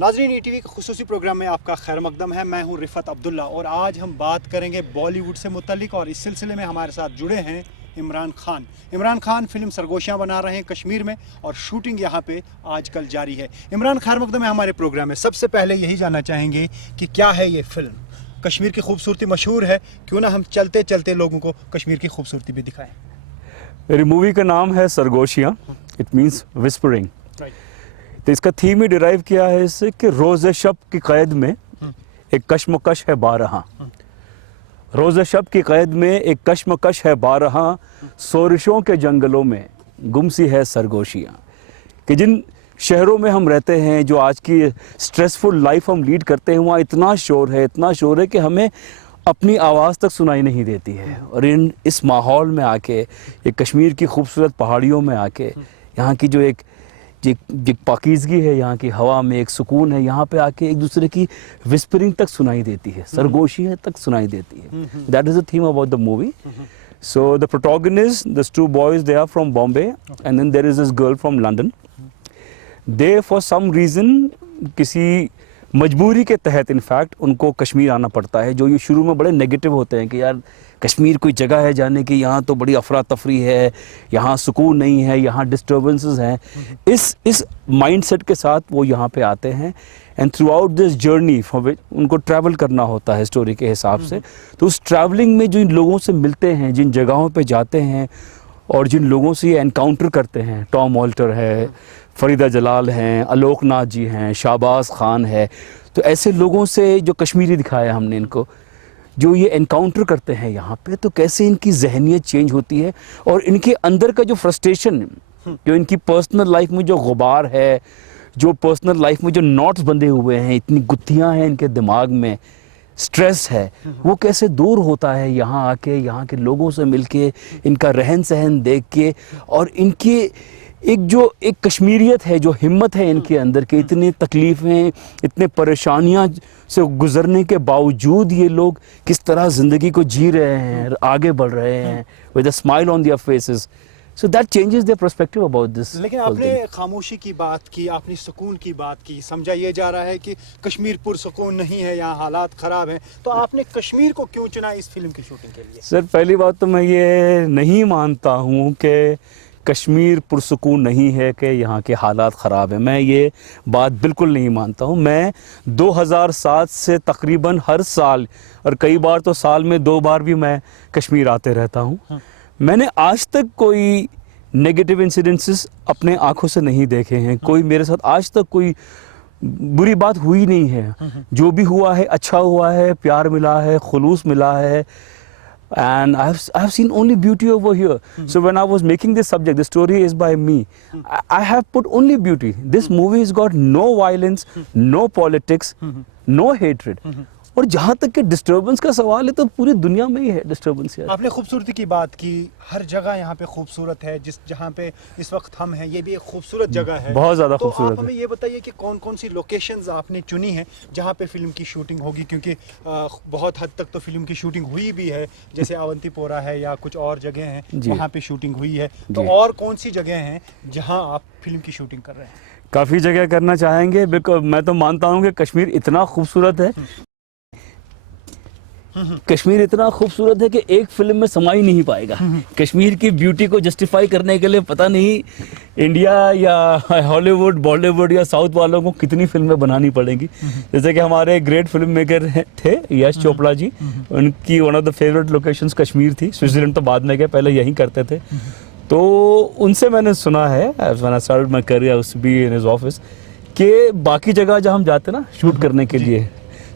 नाज़रीन, ईटीवी के खुसूसी प्रोग्राम में आपका खैर मकदम है। मैं हूं रिफत अब्दुल्ला और आज हम बात करेंगे बॉलीवुड से मुतल्लिक, और इस सिलसिले में हमारे साथ जुड़े हैं इमरान खान। इमरान खान फिल्म सरगोशियाँ बना रहे हैं कश्मीर में, और शूटिंग यहाँ पे आजकल जारी है। इमरान खैर मकदम है हमारे प्रोग्राम में। सबसे पहले यही जानना चाहेंगे कि क्या है ये फिल्म। कश्मीर की खूबसूरती मशहूर है, क्यों ना हम चलते चलते लोगों को कश्मीर की खूबसूरती भी दिखाएं। मेरी मूवी का नाम है सरगोशियाँ, इट मीन्स विस्परिंग। तो इसका थीम ही डिराइव किया है इससे कि रोज़ शब की कैद में एक कश्मकश है बारहा। रोज़ शब की कैद में एक कश्मकश है बारहा, सोरिशों के जंगलों में गुमसी है सरगोशियाँ। कि जिन शहरों में हम रहते हैं, जो आज की स्ट्रेसफुल लाइफ हम लीड करते हैं, वहाँ इतना शोर है कि हमें अपनी आवाज़ तक सुनाई नहीं देती है। और इस माहौल में आके, ये कश्मीर की खूबसूरत पहाड़ियों में आके, यहाँ की जो एक पाकीज़गी है, यहाँ की हवा में एक सुकून है, यहाँ पे आके एक दूसरे की विस्परिंग तक सुनाई देती है, सरगोशियाँ तक सुनाई देती है। That is the theme about the movie. So the protagonists, these two boys, they are from Bombay, and then there is this girl from London. They for some reason, किसी मजबूरी के तहत इनफैक्ट उनको कश्मीर आना पड़ता है। जो ये शुरू में बड़े नेगेटिव होते हैं कि यार कश्मीर कोई जगह है जाने की, यहाँ तो बड़ी अफरा तफरी है, यहाँ सुकून नहीं है, यहाँ डिस्टर्बेंसेस हैं। इस माइंडसेट के साथ वो यहाँ पे आते हैं, and through out this journey for which उनको ट्रैवल करना होता है स्टोरी के हिसाब से। तो उस ट्रैवलिंग में जिन लोगों से मिलते हैं, जिन जगहों पे जाते हैं, और जिन लोगों से ये एनकाउंटर करते हैं, टॉम वॉल्टर है, फरीदा जलाल हैं, आलोक नाथ जी हैं, शाहबाज खान है, तो ऐसे लोगों से जो कश्मीरी दिखाया हमने इनको, जो ये एनकाउंटर करते हैं यहाँ पे, तो कैसे इनकी जहनियत चेंज होती है, और इनके अंदर का जो फ्रस्ट्रेशन, जो इनकी पर्सनल लाइफ में जो गुबार है, जो पर्सनल लाइफ में जो नॉट्स बंधे हुए हैं, इतनी गुत्थियाँ हैं इनके दिमाग में, स्ट्रेस है, वो कैसे दूर होता है यहाँ आके, यहाँ के लोगों से मिलके, इनका रहन सहन देख के, और इनकी एक कश्मीरियत है, जो हिम्मत है इनके अंदर के, इतनी तकलीफ़ें, इतने परेशानियाँ से गुजरने के बावजूद ये लोग किस तरह ज़िंदगी को जी रहे हैं, आगे बढ़ रहे हैं with a smile on their faces. So that changes their perspective about this. लेकिन आपने खामोशी की बात की, आपने सुकून की बात की, समझा ये जा रहा है कि कश्मीर पुरसुकून नहीं है, यहाँ हालात ख़राब हैं, तो आपने कश्मीर को क्यों चुना इस फिल्म की शूटिंग के लिए? सर, पहली बात तो मैं ये नहीं मानता हूँ कि कश्मीर पुरसुकून नहीं है, कि यहाँ के हालात ख़राब हैं। मैं ये बात बिल्कुल नहीं मानता हूँ। मैं 2007 से तकरीबन हर साल, और कई बार तो साल में 2 बार भी मैं कश्मीर आते रहता हूँ। मैंने आज तक कोई नेगेटिव इंसिडेंसेस अपने आँखों से नहीं देखे हैं। कोई मेरे साथ आज तक कोई बुरी बात हुई नहीं है। जो भी हुआ है अच्छा हुआ है, प्यार मिला है, खुलूस मिला है। And I have seen only beauty over here. So when I was making this subject, the story is by me. I have put only beauty. This movie has got no violence, no politics, no hatred. और जहाँ तक कि disturbance का सवाल है, तो पूरी दुनिया में ही है डिस्टर्बेंस यार। आपने खूबसूरती की बात की, हर जगह यहाँ पे खूबसूरत है। जहाँ पे इस वक्त हम हैं, ये भी एक खूबसूरत जगह है, बहुत ज़्यादा खूबसूरत है। तो आप हमें ये बताइए कि कौन कौन सी लोकेशंस आपने चुनी हैं जहाँ पे फिल्म की शूटिंग होगी, क्योंकि बहुत हद तक तो फिल्म की शूटिंग हुई भी है, जैसे अवंतीपोरा है या कुछ और जगह हैं वहाँ पे शूटिंग हुई है, तो और कौन सी जगह हैं जहाँ आप फिल्म की शूटिंग कर रहे हैं? काफ़ी जगह करना चाहेंगे, बिकॉज मैं तो मानता हूँ कि कश्मीर इतना खूबसूरत है, कश्मीर इतना खूबसूरत है कि एक फिल्म में समा ही नहीं पाएगा। कश्मीर की ब्यूटी को जस्टिफाई करने के लिए पता नहीं इंडिया या हॉलीवुड, बॉलीवुड या साउथ वालों को कितनी फिल्में बनानी पड़ेंगी। जैसे कि हमारे ग्रेट फिल्म मेकर थे यश चोपड़ा जी, उनकी one of the favourite locations Kashmir थी। स्विट्जरलैंड तो बाद में गए, पहले यहीं करते थे। तो उनसे मैंने सुना है, when I started my career, I used to be in his office, कि बाकी जगह जहाँ हम जाते ना शूट करने के लिए,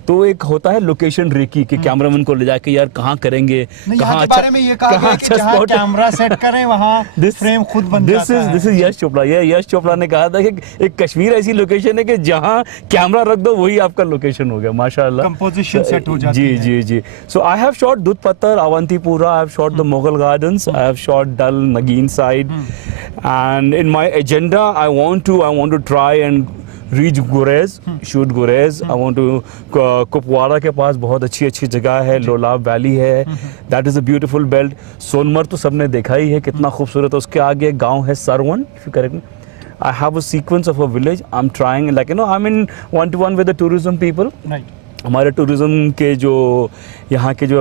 तो एक होता है लोकेशन रेकी कि कैमरामैन को ले जाके यार कहाँ करेंगे, कहाँ अच्छा, बारे में ये कहा गया कि जहाँ कैमरा सेट करें वहाँ फ्रेम खुद बन जाता है। This is Yash Chopra. ये यश चोपड़ा ने कहा था कि एक कश्मीर ऐसी लोकेशन है कि जहाँ कैमरा रख दो वही आपका लोकेशन हो गया। माशाल्लाह, कंपोजिशन सेट हो जाती है। जी। सो आई have shot Doodh Pathar, Awantipora, I have shot the Mughal gardens, I have shot Dal, Nageen side, and in my agenda I want to try and reach Gurez, shoot Gurez. I want to, Kupwara के पास बहुत अच्छी जगह है, लोलाब वैली है, that is a beautiful belt. Sonamarg तो सबने देखा ही है, कितना खूबसूरत है। उसके आगे गांव है Sarwan, correct, I have a sequence of a village. I'm trying, like, you know, I'm in one-to-one with the tourism people. Right. हमारे टूरिज़्म के जो यहाँ के जो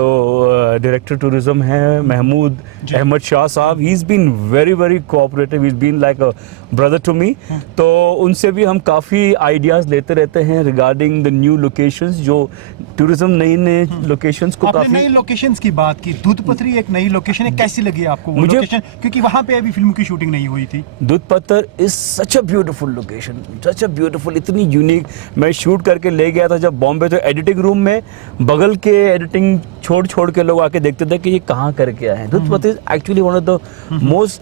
डायरेक्टर टूरिज़्म हैं Mahmood Ahmad Shah sahab, he is been very very cooperative, he is been like a brother to me. तो उनसे भी हम काफ़ी आइडियाज़ लेते रहते हैं रिगार्डिंग द न्यू लोकेशंस, जो टूरिज़्म नई लोकेशंस को आपने काफ़ी। नई लोकेशंस की बात की, दूध पथरी एक नई लोकेशन है, कैसी लगी आपको वो मुझे- लोकेशन, क्योंकि वहाँ पे अभी फिल्म की शूटिंग नहीं हुई थी? दूध पत्थर is such a beautiful location, such a beautiful, इतनी यूनिक। मैं शूट करके ले गया था जब बॉम्बे, तो एडिटिंग रूम में बगल के एडिटिंग छोड़ के लोग आके देखते थे कि ये कहाँ करके आए हैं। दूध पत्थर is actually one of the most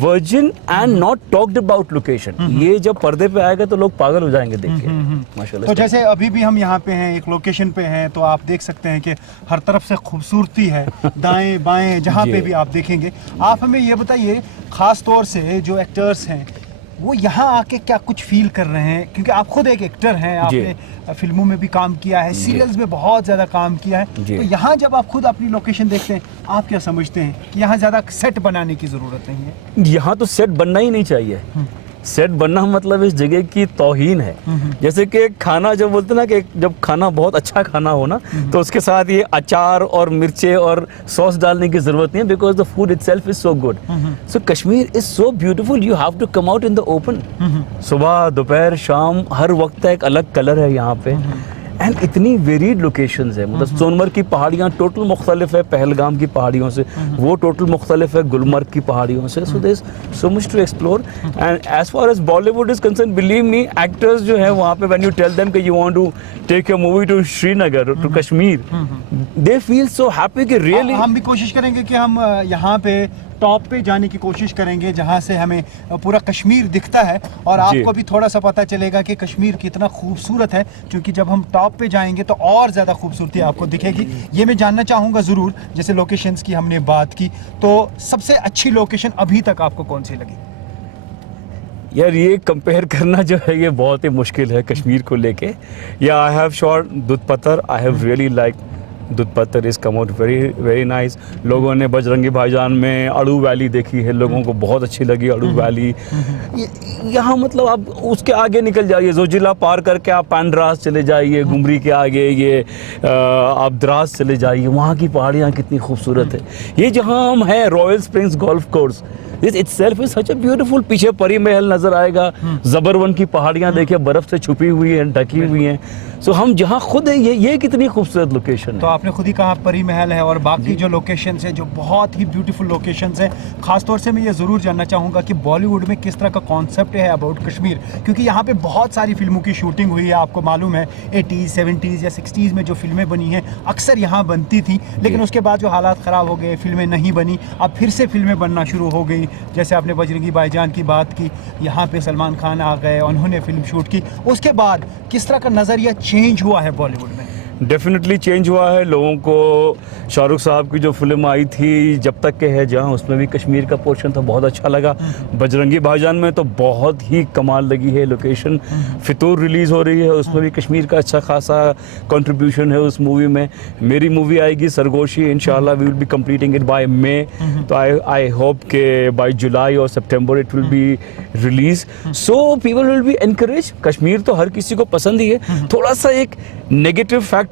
virgin and not talked about location. ये जब पर्दे पे आएगा तो लोग पागल हो जाएंगे देख के, माशाल्लाह। तो जैसे अभी भी हम यहाँ पे हैं, एक लोकेशन पे हैं, तो आप देख सकते हैं कि हर तरफ से खूबसूरती है, दाएं बाएं जहाँ पे जी। भी आप देखेंगे। आप हमें ये बताइए, ख़ास तौर से जो एक्टर्स हैं वो यहाँ आके क्या कुछ फील कर रहे हैं, क्योंकि आप खुद एक एक्टर हैं, आपने फिल्मों में भी काम किया है, सीरियल्स में बहुत ज़्यादा काम किया है, जी। तो यहाँ जब आप खुद अपनी लोकेशन देखते हैं, आप क्या समझते हैं कि यहाँ ज़्यादा सेट बनाने की ज़रूरत नहीं है? यहाँ तो सेट बनना ही नहीं चाहिए। सेट बनना मतलब इस जगह की तौहीन है। जैसे कि खाना जब बोलते ना कि जब खाना बहुत अच्छा खाना हो ना, तो उसके साथ ये अचार और मिर्चे और सॉस डालने की जरूरत नहीं है, because the food itself is so good. So Kashmir is so beautiful, you have to come out in the open. सुबह दोपहर शाम हर वक्त का एक अलग कलर है यहाँ पे, एंड इतनी वेरीड लोकेशंस है। मतलब सोनमर्ग की पहाड़ियाँ टोटल मुख्तलिफ है पहलगाम की पहाड़ियों से, वो टोटल मुख्तलिफ है गुलमर्ग की पहाड़ियों से। So there is so much to explore. And as far as Bollywood is concerned, believe me, actors जो है वहाँ पे व्हेन यू टेल देम कि you want to take your movie to Srinagar, to Kashmir, they feel so happy कि really. हम भी कोशिश करेंगे कि हम यहाँ पे टॉप पे जाने की कोशिश करेंगे, जहाँ से हमें पूरा कश्मीर दिखता है, और आपको भी थोड़ा सा पता चलेगा कि कश्मीर कितना खूबसूरत है, क्योंकि जब हम टॉप पे जाएंगे तो और ज़्यादा खूबसूरती आपको दिखेगी। ये मैं जानना चाहूँगा ज़रूर, जैसे लोकेशंस की हमने बात की, तो सबसे अच्छी लोकेशन अभी तक आपको कौन सी लगी? यार ये कंपेयर करना जो है ये बहुत ही मुश्किल है कश्मीर को लेके। या आई हैव शॉट दूध पत्थर, आई हैव रियली लाइक दूध पत्थर, is come out very very nice. लोगों ने बजरंगी भाईजान में अड़ू वैली देखी है, लोगों को बहुत अच्छी लगी अड़ू वैली। यहाँ मतलब आप उसके आगे निकल जाइए, जोजिला पार करके आप पांड्रास चले जाइए, गुमरी के आगे ये आप द्रास चले जाइए, वहाँ की पहाड़ियाँ कितनी खूबसूरत है। ये जहाँ हम हैं royal springs golf course, this itself is such a beautiful. पीछे परी महल नजर आएगा, जबरवन की पहाड़ियाँ देखिए बर्फ से छुपी हुई हैं, ढकी हुई हैं। सो हम जहाँ खुद है, ये कितनी खूबसूरत लोकेशन तो है। आपने खुद ही कहा परी महल है, और बाकी जो लोकेशंस हैं जो बहुत ही ब्यूटीफुल लोकेशंस हैं। खासतौर से मैं ये ज़रूर जानना चाहूँगा कि बॉलीवुड में किस तरह का कॉन्सेप्ट है अबाउट कश्मीर, क्योंकि यहाँ पे बहुत सारी फिल्मों की शूटिंग हुई है, आपको मालूम है 80s 70s या 60s में जो फिल्में बनी हैं अक्सर यहाँ बनती थी, लेकिन उसके बाद जो हालात ख़राब हो गए, फिल्में नहीं बनी, अब फिर से फिल्में बनना शुरू हो गई। जैसे आपने बजरंगी भाईजान की बात की, यहाँ पे सलमान खान आ गए, उन्होंने फिल्म शूट की, उसके बाद किस तरह का नज़रिया चेंज हुआ है बॉलीवुड में? डेफिनेटली चेंज हुआ है। लोगों को शाहरुख साहब की जो फिल्म आई थी जब तक के है जहाँ, उसमें भी कश्मीर का पोर्शन था, बहुत अच्छा लगा। बजरंगी भाईजान में तो बहुत ही कमाल लगी है लोकेशन। फितूर रिलीज़ हो रही है, उसमें भी कश्मीर का अच्छा खासा कंट्रीब्यूशन है उस मूवी में। मेरी मूवी आएगी सरगोशी, इंशाल्लाह we will be completing it by May, तो आई होप के बाय जुलाई और September it will be release. So people will be encourage. Kashmir तो हर किसी को पसंद ही है। थोड़ा सा एक नेगेटिव फैक्टर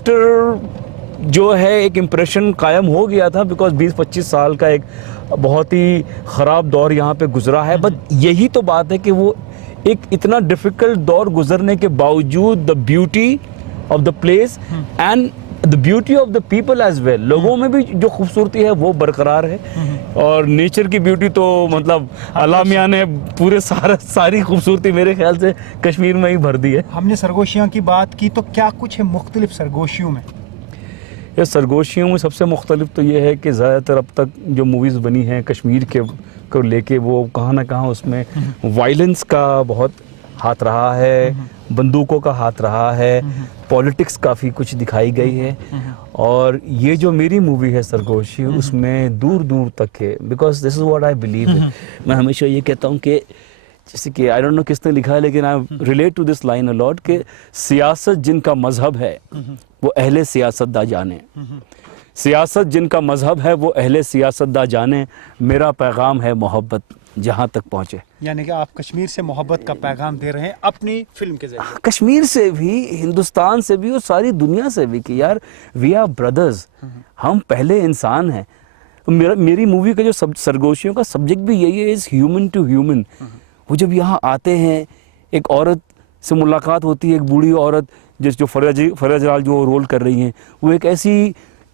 जो है, एक इम्प्रेशन कायम हो गया था, बिकॉज 20-25 साल का एक बहुत ही ख़राब दौर यहाँ पे गुजरा है। बट यही तो बात है कि वो एक इतना डिफ़िकल्ट दौर गुजरने के बावजूद the beauty of the place and the beauty of the people as well, लोगों में भी जो खूबसूरती है वो बरकरार है। और नेचर की ब्यूटी तो मतलब अल्लाह मियाँ ने पूरे सारी खूबसूरती मेरे ख्याल से कश्मीर में ही भर दी है। हमने सरगोशियों की बात की, तो क्या कुछ है मुख्तलिफ सरगोशियों में? ये सरगोशियों में सबसे मुख्तलिफ तो ये है कि ज़्यादातर अब तक जो मूवीज़ बनी हैं कश्मीर के को लेके, वो कहाँ ना कहाँ उसमें वायलेंस का बहुत हाथ रहा है, बंदूकों का हाथ रहा है, पॉलिटिक्स काफ़ी कुछ दिखाई गई है। और ये जो मेरी मूवी है सरगोशी, उसमें दूर दूर तक है, because this is what I believe है। मैं हमेशा ये कहता हूँ कि जैसे कि आई डोंट नो किसने लिखा है, लेकिन I relate to this line a lot, कि सियासत जिनका मजहब है वो अहले सियासत दा जाने। सियासत जिनका मजहब है वो अहले सियासतदा जाने, मेरा पैगाम है मोहब्बत जहाँ तक पहुँचे। यानी कि आप कश्मीर से मोहब्बत का पैगाम दे रहे हैं अपनी फिल्म के जरिए। कश्मीर से भी, हिंदुस्तान से भी और सारी दुनिया से भी कि यार वी आर ब्रदर्स, हम पहले इंसान हैं। मेरी मूवी का जो सरगोशियों का सब्जेक्ट भी यही है, इज़ ह्यूमन टू ह्यूमन। वो जब यहाँ आते हैं, एक औरत से मुलाकात होती है, एक बूढ़ी औरत जो फरिया जलाल जो रोल कर रही हैं, वो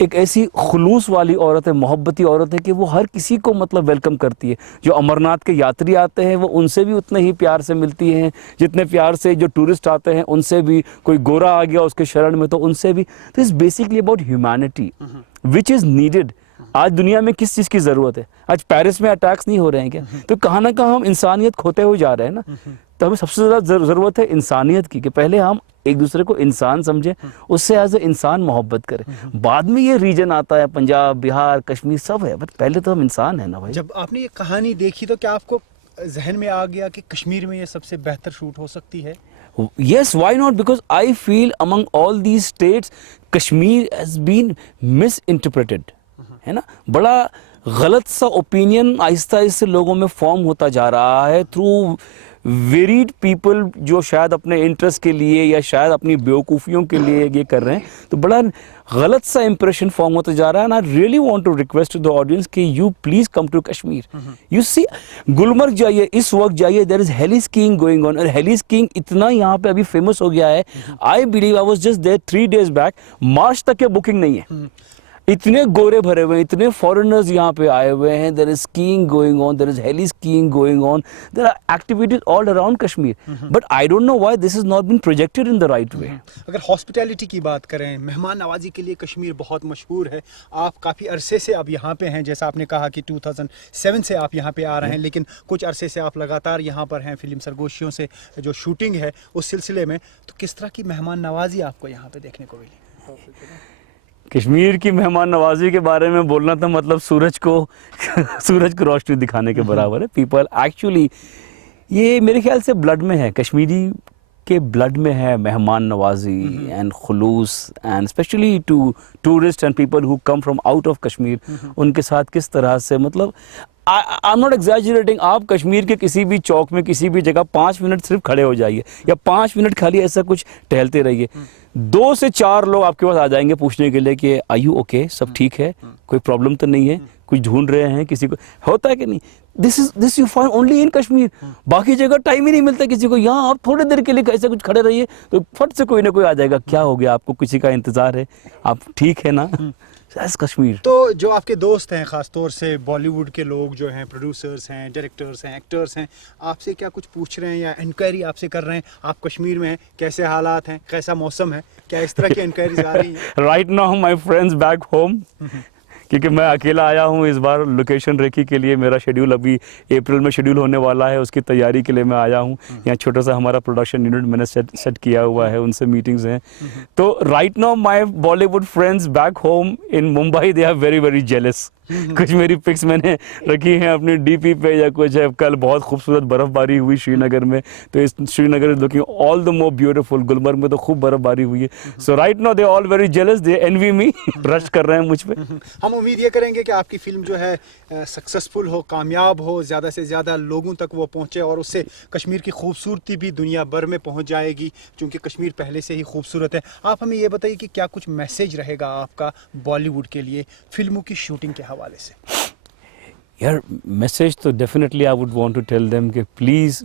एक ऐसी खुलूस वाली औरत है, मोहब्बती औरत है कि वो हर किसी को मतलब वेलकम करती है। जो अमरनाथ के यात्री आते हैं वो उनसे भी उतने ही प्यार से मिलती हैं जितने प्यार से जो टूरिस्ट आते हैं उनसे भी। कोई गोरा आ गया उसके शरण में तो उनसे भी। तो it's basically about humanity which is needed. आज दुनिया में किस चीज़ की ज़रूरत है? आज पेरिस में अटैक्स नहीं हो रहे हैं क्या? तो कहाँ ना कहाँ हम इंसानियत खोते हुए जा रहे हैं ना। तो हमें सबसे ज़्यादा ज़रूरत है इंसानियत की, कि पहले हम एक दूसरे को इंसान समझें, उससे एज ए इंसान मोहब्बत करें। बाद में ये रीजन आता है, पंजाब, बिहार, कश्मीर सब है, बट पहले तो हम इंसान हैं ना भाई। जब आपने ये कहानी देखी तो क्या आपको जहन में आ गया कि कश्मीर में ये सबसे बेहतर शूट हो सकती है? Yes, why not? Because I feel among all these states, Kashmir has been misinterpreted. है ना, बड़ा गलत सा ओपिनियन आहिस्ता आहिस्ता लोगों में फॉर्म होता जा रहा है थ्रू वेरीड पीपल, जो शायद अपने इंटरेस्ट के लिए या शायद अपनी बेवकूफ़ियों के लिए ये कर रहे हैं। तो बड़ा गलत सा इंप्रेशन फॉर्म होता जा रहा है। And I really want to request to the audience कि you please come to Kashmir. You see, Gulmarg जाइए, इस वक्त जाइए, there is heli skiing going on. और हेली स्कीइंग इतना यहाँ पे अभी फेमस हो गया है। I believe I was just there 3 days back, मार्च तक के बुकिंग नहीं है। इतने गोरे भरे हुए हैं, इतने फॉरेनर्स यहाँ पे आए हुए हैं। There is skiing going on, there is heli skiing going on, there are activities all around Kashmir, but I don't know why this is not been projected in the right way. अगर hospitality की बात करें, मेहमान नवाजी के लिए कश्मीर बहुत मशहूर है। आप काफ़ी अरसे से अब यहाँ पे हैं, जैसा आपने कहा कि 2007 से आप यहाँ पे आ रहे हैं, लेकिन कुछ अरसे से आप लगातार यहाँ पर हैं फिल्म सरगोशियों से जो शूटिंग है उस सिलसिले में। तो किस तरह की मेहमान नवाजी आपको यहाँ पे देखने को मिली? कश्मीर की मेहमान नवाजी के बारे में बोलना तो मतलब सूरज को रोशनी दिखाने के बराबर है। पीपल एक्चुअली, ये मेरे ख्याल से ब्लड में है, कश्मीरी के ब्लड में है मेहमान नवाजी एंड खुलूस, and specially to tourist and people who come from out of Kashmir. उनके साथ किस तरह से, मतलब आई एम नॉट एग्जैजरेटिंग, आप कश्मीर के किसी भी चौक में किसी भी जगह 5 मिनट सिर्फ खड़े हो जाइए या 5 मिनट खाली ऐसा कुछ टहलते रहिए, 2 से 4 लोग आपके पास आ जाएंगे पूछने के लिए कि आर यू ओके, सब ठीक है, कोई प्रॉब्लम तो नहीं है, कुछ ढूंढ रहे हैं, किसी को होता है कि नहीं। This you find only in Kashmir. बाकी जगह टाइम ही नहीं मिलता किसी को। यहाँ आप थोड़ी देर के लिए ऐसे कुछ खड़े रहिए तो फट से कोई ना कोई आ जाएगा, क्या हो गया आपको, किसी का इंतजार है, आप ठीक है ना। कश्मीर तो जो आपके दोस्त हैं, ख़ास तौर से बॉलीवुड के लोग जो हैं, प्रोड्यूसर्स हैं, डायरेक्टर्स हैं, एक्टर्स हैं, आपसे क्या कुछ पूछ रहे हैं या इंक्वायरी आपसे कर रहे हैं? आप कश्मीर में हैं, कैसे हालात हैं, कैसा मौसम है, क्या इस तरह की इंक्वायरीज आ रही हैं? Right now my friends back home, क्योंकि मैं अकेला आया हूँ इस बार लोकेशन रेकी के लिए। मेरा शेड्यूल अभी अप्रैल में शेड्यूल होने वाला है, उसकी तैयारी के लिए मैं आया हूँ। यहाँ छोटा सा हमारा प्रोडक्शन यूनिट मैंने सेट किया हुआ है, उनसे मीटिंग्स हैं। तो right now my Bollywood friends back home in Mumbai, they are very very jealous. कुछ मेरी पिक्स मैंने रखी हैं अपनी डीपी पे या कुछ है। कल बहुत खूबसूरत बर्फबारी हुई श्रीनगर में, तो इस Srinagar is looking all the more beautiful. Gulmarg में तो खूब बर्फबारी हुई है। So right now they all very jealous, they envy me, rush कर रहे हैं मुझ पे। हम उम्मीद ये करेंगे कि आपकी फिल्म जो है सक्सेसफुल हो, कामयाब हो, ज़्यादा से ज़्यादा लोगों तक वो पहुँचे और उससे कश्मीर की खूबसूरती भी दुनिया भर में पहुँच जाएगी, क्योंकि कश्मीर पहले से ही खूबसूरत है। आप हमें ये बताइए कि क्या कुछ मैसेज रहेगा आपका बॉलीवुड के लिए फिल्मों की शूटिंग के हवाले से? यार मैसेज तो definitely I would want to tell them कि please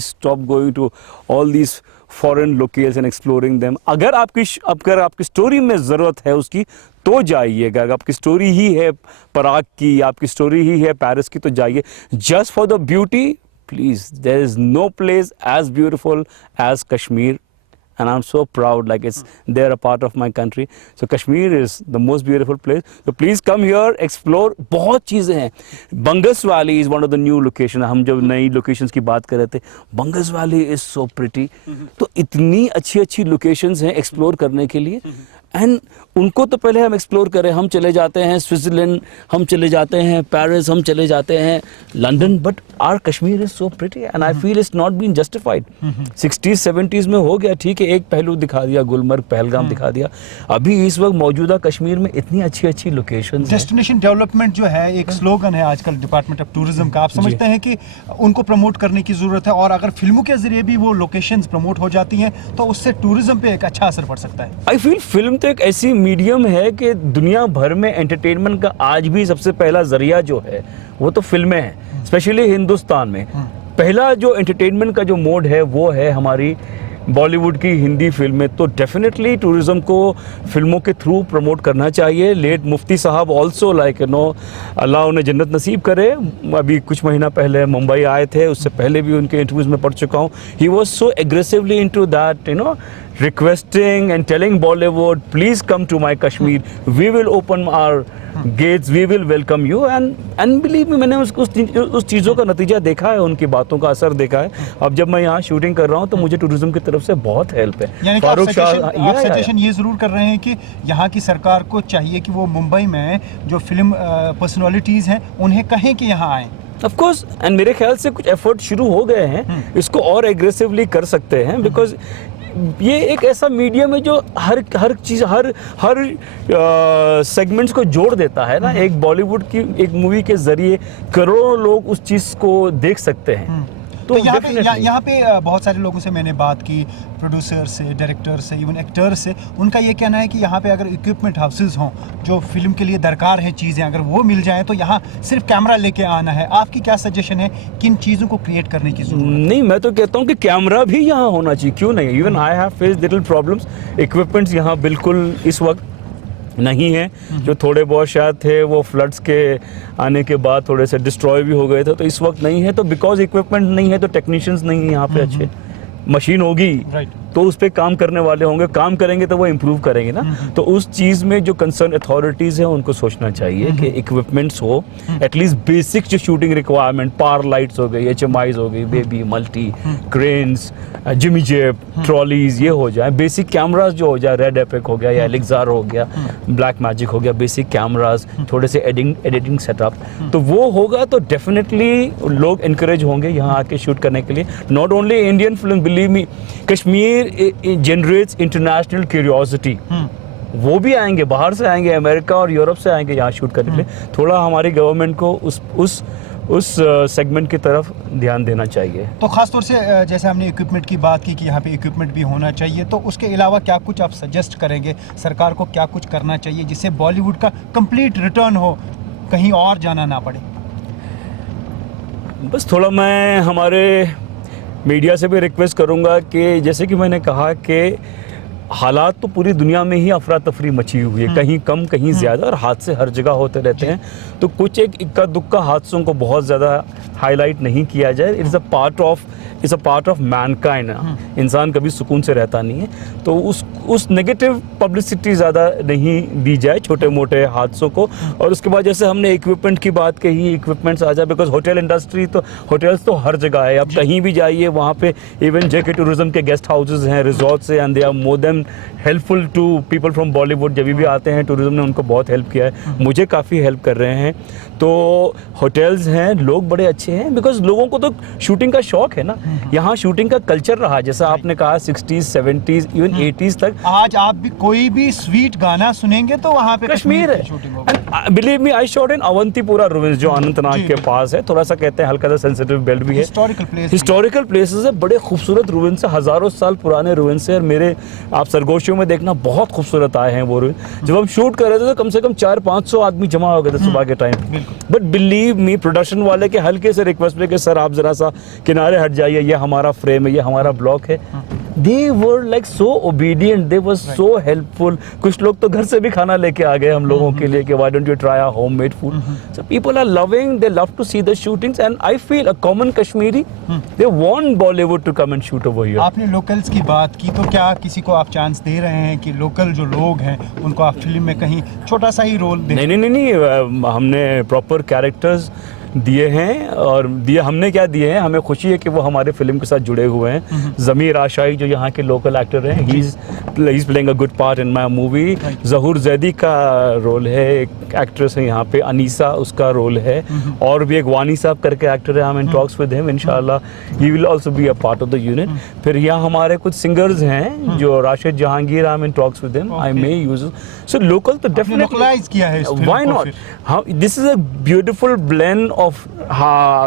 stop going to all these foreign locales and exploring them. अगर आपकी स्टोरी में ज़रूरत है उसकी तो जाइएगा। अगर आपकी स्टोरी ही है पराग की, आपकी स्टोरी ही है पेरिस की, तो जाइए। Just for the beauty, please, there is no place as beautiful as Kashmir, and I'm so proud, like they're a part of my country. So Kashmir is the most beautiful place. So please come here, explore. बहुत चीज़ें हैं। बंगस valley is one of the new location. हम जब नई locations की बात कर रहे थे, बंगस वैली is so pretty. तो इतनी अच्छी locations हैं explore करने के लिए। एंड उनको तो पहले हम एक्सप्लोर करें, हम चले जाते हैं स्विट्जरलैंड, हम चले जाते हैं पेरिस, हम चले जाते हैं London, but our Kashmir is so pretty and I feel it's not been justified. 60s 70s में हो गया, ठीक है, एक पहलू दिखा दिया, गुलमर्ग पहलगाम दिखा दिया, अभी इस वक्त मौजूदा कश्मीर में इतनी अच्छी अच्छी लोकेशंस हैं। डेस्टिनेशन डेवलपमेंट जो है एक स्लोगन है आजकल डिपार्टमेंट ऑफ टूरिज्म का, आप समझते हैं कि उनको प्रमोट करने की ज़रूरत है, और अगर फिल्मों के जरिए भी वो लोकेशंस प्रमोट हो जाती हैं तो उससे टूरिज्म पे एक अच्छा असर पड़ सकता है। आई फील फिल्म तो एक ऐसी मीडियम है कि दुनिया भर में एंटरटेनमेंट का आज भी सबसे पहला जरिया जो है वो तो फिल्में हैं, स्पेशली हिंदुस्तान में। पहला जो एंटरटेनमेंट का जो मोड है वो है हमारी बॉलीवुड की हिंदी फिल्में, तो डेफिनेटली टूरिज्म को फिल्मों के थ्रू प्रमोट करना चाहिए। लेट मुफ्ती साहब ऑल्सो लाइक यू नो, अल्लाह उन्हें जन्नत नसीब करे, अभी कुछ महीना पहले मुंबई आए थे, उससे पहले भी उनके इंटरव्यूज़ में पढ़ चुका हूँ। He was so aggressively into that, you know, requesting and telling Bollywood, please come to my Kashmir, we will open our gates, we will welcome you, and believe me, मैंने उस चीज़ों का नतीजा देखा है, उनकी बातों का असर देखा है। अब जब मैं यहाँ शूटिंग कर रहा हूँ तो मुझे टूरिज्म की तरफ से बहुत हेल्प है। यानी कि आप सजेशन ये ज़रूर कर रहे हैं कि यहाँ की सरकार को चाहिए कि वो मुंबई में जो फिल्म पर्सनैलिटीज़ हैं उन्हें कहें कि यहाँ आएँ। ऑफ कोर्स, एंड मेरे ख्याल से कुछ एफर्ट शुरू हो गए हैं, इसको और एग्रेसिवली कर सकते हैं, बिकॉज ये एक ऐसा मीडियम है जो हर चीज़ हर सेगमेंट्स को जोड़ देता है ना। एक बॉलीवुड की एक मूवी के जरिए करोड़ों लोग उस चीज़ को देख सकते हैं। तो यहाँ पे बहुत सारे लोगों से मैंने बात की, प्रोड्यूसर से, डायरेक्टर से, इवन एक्टर से, उनका ये कहना है कि यहाँ पे अगर इक्विपमेंट हाउसेज हों, जो फिल्म के लिए दरकार है चीज़ें, अगर वो मिल जाएं तो यहाँ सिर्फ कैमरा लेके आना है। आपकी क्या सजेशन है, किन चीज़ों को क्रिएट करने की जरूरत है? नहीं, मैं तो कहता हूँ कि कैमरा भी यहाँ होना चाहिए, क्यों नहीं। Even I have face little problems, equipments यहाँ बिल्कुल इस वक्त नहीं है, जो थोड़े बहुत शायद थे वो फ्लड्स के आने के बाद थोड़े से डिस्ट्रॉय भी हो गए थे, तो इस वक्त नहीं है। तो बिकॉज इक्विपमेंट नहीं है तो टेक्नीशियंस नहीं है यहाँ पे अच्छे, मशीन होगी तो उस पर काम करने वाले होंगे, काम करेंगे तो वो इम्प्रूव करेंगे ना। तो उस चीज़ में जो कंसर्न अथॉरिटीज़ हैं उनको सोचना चाहिए कि इक्विपमेंट्स हो, एटलीस्ट बेसिक जो शूटिंग रिक्वायरमेंट, पावर लाइट्स हो गई, HMIs हो गई, baby, multi, cranes, jimmy jib, trolleys, ये हो जाए। बेसिक कैमराज जो हो जाए, रेड एपिक हो गया या एलेक्जार हो गया, ब्लैक मैजिक हो गया, बेसिक कैमराज, थोड़े से एडिटिंग सेटअप, तो वो होगा तो डेफिनेटली लोग इनकरेज होंगे यहाँ आके शूट करने के लिए। Not only Indian film, believe me, Kashmir generates international curiosity. वो भी आएंगे, बाहर से आएंगे, अमेरिका और यूरोप से आएंगे यहाँ शूट करने के लिए। थोड़ा हमारी गवर्नमेंट को उस सेगमेंट की तरफ ध्यान देना चाहिए। तो खासतौर से जैसे हमने इक्विपमेंट की बात की कि यहाँ पे इक्विपमेंट भी होना चाहिए, तो उसके अलावा क्या कुछ आप सजेस्ट करेंगे, सरकार को क्या कुछ करना चाहिए जिससे बॉलीवुड का कंप्लीट रिटर्न हो, कहीं और जाना ना पड़े? बस थोड़ा मैं हमारे मीडिया से भी रिक्वेस्ट करूंगा कि जैसे कि मैंने कहा कि हालात तो पूरी दुनिया में ही अफरा तफरी मची हुई है, कहीं कम कहीं ज़्यादा, और हादसे हर जगह होते रहते हैं। तो कुछ एक इक्का दुक्का हादसों को बहुत ज़्यादा हाईलाइट नहीं किया जाए। It's a part of Mankind. इंसान कभी सुकून से रहता नहीं है, तो उस नेगेटिव पब्लिसिटी ज़्यादा नहीं दी जाए छोटे मोटे हादसों को। और उसके बाद जैसे हमने इक्विपमेंट की बात कही, इक्विपमेंट्स आ जाए, बिकॉज होटल इंडस्ट्री तो, होटल्स तो हर जगह है, आप कहीं भी जाइए वहाँ पे इवन JK टूरिज्म के गेस्ट हाउसेज हैं, रिजॉर्ट्स हैं, and they are more than helpful to people from Bollywood. जब भी आते हैं टूरिज्म ने उनको बहुत हेल्प किया है, मुझे काफ़ी हेल्प कर रहे हैं। तो होटल्स हैं, लोग बड़े अच्छे हैं, बिकॉज लोगों को तो शूटिंग का शौक है ना। यहाँ शूटिंग का कल्चर रहा, जैसा आपने कहा 60s 70s इवन 80s तक। आज आप भी कोई भी स्वीट गाना सुनेंगे तो वहाँ पे कश्मीर है। Believe me, I shot in Avantipura ruins जो अनंतनाग के पास है, थोड़ा सा कहते हैं हल्का सा सेंसिटिव बेल्ट भी है, हिस्टोरिकल प्लेसेस है, बड़े खूबसूरत रुइंस है, हजारों साल पुराने रुइंस है। और मेरे आप सरगोशियों में देखना बहुत खूबसूरत आए हैं वो रुइंस। जब हम शूट कर रहे थे तो कम से कम 400-500 आदमी जमा हो गए थे सुबह के time. But believe me, production वाले के हल्के से रिक्वेस्ट पे कि सर आप जरा सा किनारे हट जाइए, ये हमारा फ्रेम है, ये हमारा ब्लॉक है। They were like so obedient, they were so helpful. कुछ लोग तो घर से भी खाना लेके आ गए हम लोगों के लिए कि why don't you try our homemade food? So people are loving, they love to see the shootings, and I feel a common Kashmiri, they want Bollywood to come and shoot over here. आपने locals की बात की, तो क्या किसी को आप chance दे रहे हैं कि लोकल जो लोग हैं उनको आप फिल्म में कहीं छोटा सा ही रोल दें? नहीं, हमने प्रॉपर कैरेक्टर्स दिए हैं, और दिए हमने क्या दिए हैं, हमें खुशी है कि वो हमारे फिल्म के साथ जुड़े हुए हैं। ज़मीर आशाई जो यहाँ के लोकल एक्टर हैं, he is playing a good part in my movie. Zahoor Zaidi का रोल है, एक एक्ट्रेस है यहाँ पे, अनीसा उसका रोल है, और भी एक वानी साहब करके एक्टर है, हम इन टॉक्स विद हिम, इंशाल्लाह he will also be a part of the unit. फिर यहाँ हमारे कुछ सिंगर्स हैं जो Rashid Jahangir, I am in talks with him, I may use so local तो डेफिनेटली लोकलाइज किया है इस फिल्म व्हाई को नॉट। फिर। हाँ, this is a beautiful blend of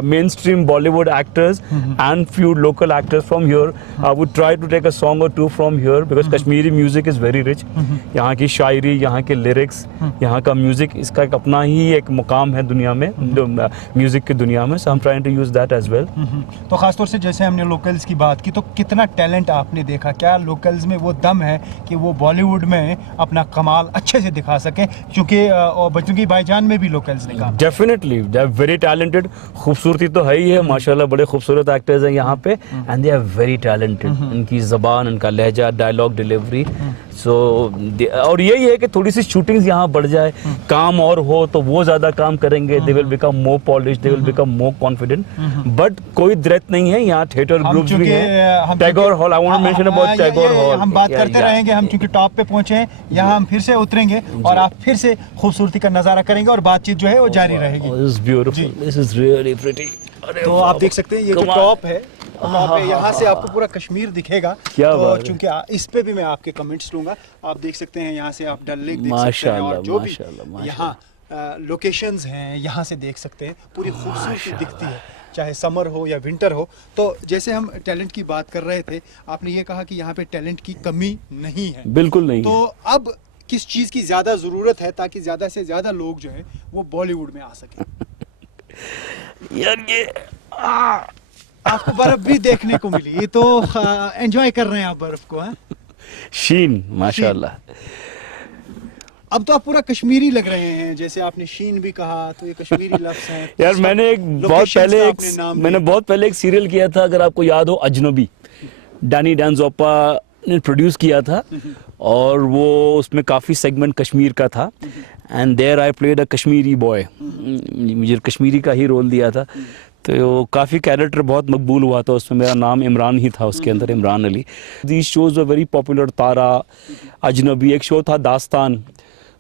mainstream Bollywood actors and few local actors from here. I would try to take a song और to from here because Kashmiri music is very rich. यहाँ की शायरी, यहाँ के lyrics, यहाँ का music, इसका एक अपना ही एक मुकाम है दुनिया में, म्यूजिक की दुनिया में। So I am trying to use that as well. तो खासतौर से जैसे हमने लोकल्स की बात की, तो कितना टैलेंट आपने देखा, क्या लोकल्स में वो दम है कि वो बॉलीवुड में अपना कमाल अच्छे से दिखा सकें, क्योंकि भाईजान में भी लोकल्स ने काम। Definitely they are very talented. खूबसूरती तो है ही है, माशाल्लाह बड़े खूबसूरत एक्टर्स हैं यहाँ पे, and they are very talented. उनकी ज़बान, उनका लहजा, डायलॉग डिलीवरी, सो और यही है कि थोड़ी सी शूटिंग्स यहाँ बढ़ जाए, काम और हो तो वो ज़्यादा काम करेंगे, they will become more polish, they will become more confident. But कोई द्रेत नहीं है, यहाँ थिएटर ग्रुप्स भी हैं, Tagore Hall, I want to mention about Tagore Hall. हम बात करते रहेंगे, हम चूंकि टॉप पे पहुंचे हैं, यहाँ हम फिर से उतरेंगे और आप फिर से खूबसूरती का नजारा करेंगे और बातचीत जो है वो जारी रहेगी। This is beautiful, this is really pretty. तो आप देख सकते हैं ये जो टॉप है, यहाँ से आपको पूरा कश्मीर दिखेगा। क्या तो बात है। चूंकि इस पे भी मैं आपके कमेंट्स लूंगा। आप देख सकते हैं यहाँ से आप डल लेक देख सकते हैं, और जो भी यहाँ लोकेशंस हैं यहाँ से देख सकते हैं, पूरी खूबसूरती दिखती है, चाहे समर हो या विंटर हो। तो जैसे हम टैलेंट की बात कर रहे थे, आपने ये कहा कि यहाँ पे टैलेंट की कमी नहीं है। बिल्कुल नहीं। तो अब किस चीज़ की ज़्यादा ज़रूरत है ताकि ज़्यादा से ज़्यादा लोग जो है वो बॉलीवुड में आ सकें? यार ये आपको बर्फ भी देखने को मिली, ये तो एंजॉय कर रहे हैं आप बर्फ को। हाँ, शीन माशाल्लाह। अब तो आप पूरा कश्मीरी लग रहे हैं, जैसे आपने शीन भी कहा, तो ये कश्मीरी लफ्ज हैं। यार मैंने बहुत पहले एक सीरियल किया था, अगर आपको याद हो, अजनबी, डैनी डैनजोपा ने प्रोड्यूस किया था, और वो उसमें काफ़ी सेगमेंट कश्मीर का था, and there I played a Kashmiri boy, मुझे कश्मीरी का ही रोल दिया था। तो काफ़ी कैरेक्टर बहुत मकबूल हुआ था उसमें, मेरा नाम इमरान ही था उसके अंदर, Imran Ali. These shows were very popular. Tara, Ajnabi, एक शो था दास्तान,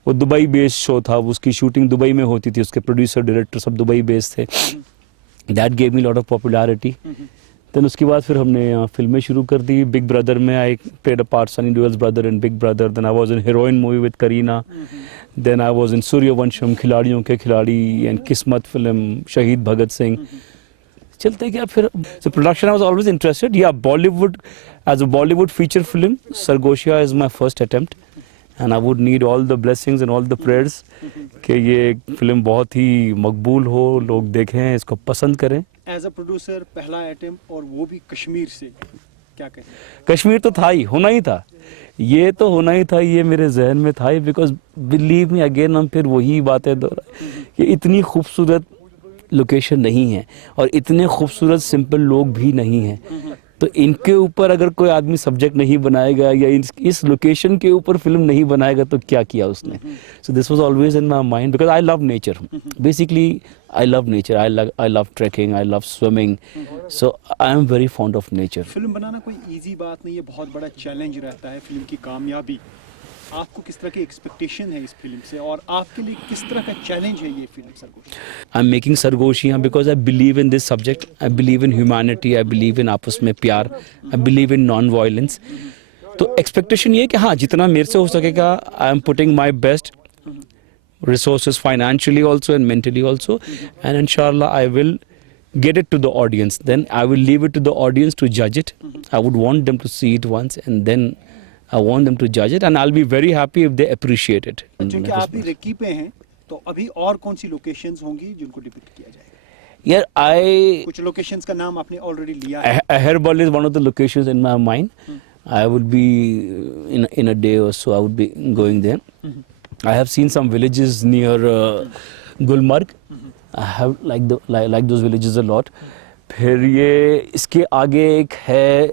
वो दुबई बेस्ड शो था, उसकी शूटिंग दुबई में होती थी, उसके प्रोड्यूसर डायरेक्टर सब दुबई बेस्ड थे। That gave me lot of popularity. Then उसके बाद फिर हमने फिल्में शुरू कर दी। बिग ब्रदर में I played a part, Sunny Deol's brother in Big Brother. Then I was in Heroine movie with Kareena. Then I was in Sooryavansham, खिलाड़ियों के खिलाड़ी, एंड किस्मत फिल्म, शहीद भगत सिंह। चलते क्या फिर, so production I was always interested. Yeah, Bollywood, as a Bollywood feature film, Sargoshiya is my first attempt, and I would need all the blessings and all the prayers कि ये film बहुत ही मकबूल हो, लोग देखें, इसको पसंद करें। एज अ प्रोड्यूसर पहला अटेम्प्ट, और वो भी कश्मीर से, क्या कहें? कश्मीर तो था ही, होना ही था, ये तो होना ही था, ये मेरे जहन में था ही, बिकॉज बिलीव मी अगेन, हम फिर वही बातें दोहराए कि इतनी खूबसूरत लोकेशन नहीं है और इतने खूबसूरत सिंपल लोग भी नहीं हैं, तो इनके ऊपर अगर कोई आदमी सब्जेक्ट नहीं बनाएगा या इस लोकेशन के ऊपर फिल्म नहीं बनाएगा तो क्या किया उसने। So this was always in my mind because I love nature, basically I love nature, I love trekking, I love swimming, so I am very fond of nature. Film बनाना कोई इजी बात नहीं है, बहुत बड़ा चैलेंज रहता है film की कामयाबी। आपको किस तरह की एक्सपेक्टेशन है इस फिल्म से, और आपके लिए किस तरह का चैलेंज है ये film Sargoshiya? I am making Sargoshiya because I believe in this subject, I believe in humanity, I believe in आपस में प्यार, I believe in non violence. तो एक्सपेक्टेशन ये है कि हाँ, जितना मेरे से हो सकेगा, I am putting my best resources financially also and mentally also, and inshallah I will get it to the audience. Then I will leave it to the audience to judge it. I would want them to see it once, and then I want them to judge it, and I'll be very happy if they appreciate it. क्योंकि आप भी Ricky पे हैं, तो अभी और कौन सी locations होंगी जिनको डिपिक्ट किया जाएगा? Yeah, कुछ लोकेशंस का नाम आपने ऑलरेडी लिया है। Aherbal is one of the locations in my mind. I would be in a day or so. I would be going there. I have seen some villages near Gulmarg. I have like those villages a lot. फिर ये इसके आगे एक है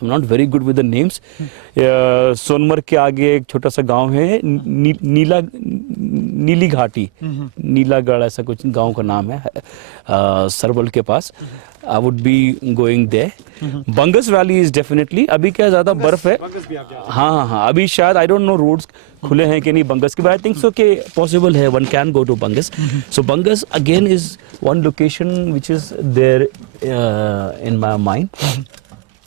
I'm not very good with the names. Sonamarg के आगे एक छोटा सा गांव है, नीली घाटी, नीलागढ़ ऐसा कुछ गांव का नाम है, सरवल के पास. I would be going there. बंगस valley is definitely. अभी क्या ज़्यादा बर्फ है. हाँ, अभी शायद आई डोंट नो रोड्स खुले हैं कि नहीं बंगस के, बट आई थिंक सो कि पॉसिबल है, one can go to Bangus. So Bangus again is one location which is there in my mind.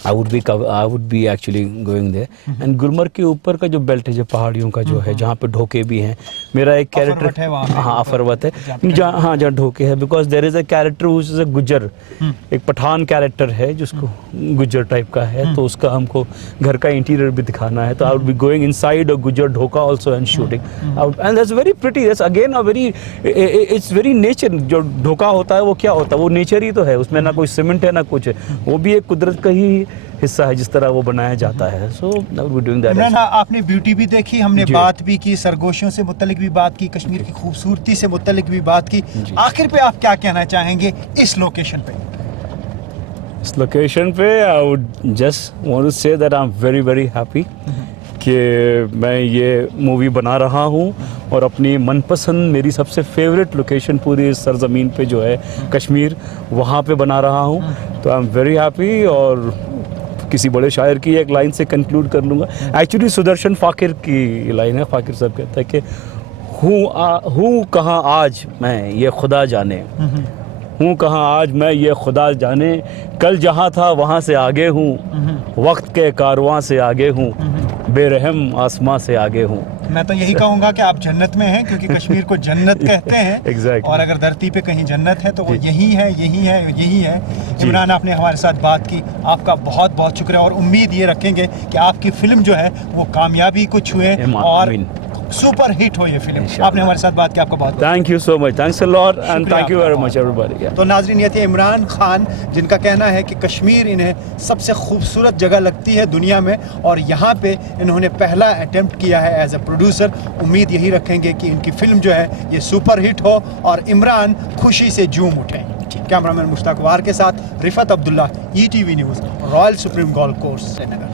I would be actually going there. And Gulmarg के ऊपर का जो बेल्ट है, जो पहाड़ियों का जो है, जहाँ पे ढोके भी हैं, मेरा एक कैरेक्टर, हाँ अफरवत है, जहाँ ढोके है, because there is a character which is a Gujjar, एक पठान कैरेक्टर है जिसको गुज्जर टाइप का है, तो उसका हमको घर का इंटीरियर भी दिखाना है. तो I would be going inside a Gujjar dhoka also and shooting. And that's very pretty. That's again a very, it's very nature. जो ढोका होता है वो क्या होता है, वो नेचर ही तो है, उसमें ना कोई सीमेंट है ना कुछ है, वो भी एक कुदरत का ही हिस्सा है जिस तरह वो बनाया जाता है. So I would be doing that. Imran, आपने ब्यूटी भी देखी, हमने बात भी की, सरगोशियों से मुतल्लिक भी बात की, कश्मीर की खूबसूरती से मुतल्लिक भी बात की. आखिर पे आप क्या कहना चाहेंगे इस लोकेशन पे? इस लोकेशन पे I would just want to say that I am very very happy कि मैं ये मूवी बना रहा हूँ और अपनी मनपसंद, मेरी सबसे फेवरेट लोकेशन पूरी इस सरज़मीन पे जो है कश्मीर, वहाँ पे बना रहा हूँ. तो आई एम वेरी हैप्पी. और किसी बड़े शायर की एक लाइन से कंक्लूड कर लूँगा. एक्चुअली सुदर्शन फ़ाकिर की लाइन है. फ़ाकिर साहब कहता है कि हूँ कहाँ आज मैं ये खुदा जाने, हूँ कहाँ आज मैं ये खुदा जाने, कल जहाँ था वहाँ से आगे हूँ, वक्त के कारवां से आगे हूँ, बेरहम आसमां से आगे हूँ. मैं तो यही कहूँगा कि आप जन्नत में हैं, क्योंकि कश्मीर को जन्नत कहते हैं. Exactly. और अगर धरती पे कहीं जन्नत है तो वो यही है, यही है, यही है. इमरान, आपने हमारे साथ बात की, आपका बहुत बहुत शुक्रिया. और उम्मीद ये रखेंगे कि आपकी फिल्म जो है वो कामयाबी को छुए और सुपर हिट हो ये फिल्म. आपने हमारे साथ बात की, आपको बहुत thank you so much. Thanks a lot and thank you very much everybody. तो नाज़रीन, ये थे इमरान खान, जिनका कहना है कि कश्मीर इन्हें सबसे खूबसूरत जगह लगती है दुनिया में, और यहाँ पे इन्होंने पहला अटेम्प्ट किया है एज अ प्रोड्यूसर. उम्मीद यही रखेंगे कि इनकी फिल्म जो है ये सुपर हिट हो और इमरान खुशी से झूम उठें. कैमरामैन मुश्ताक वार के साथ Rifat Abdullah, ETV news, royal supreme golf course, Srinagar.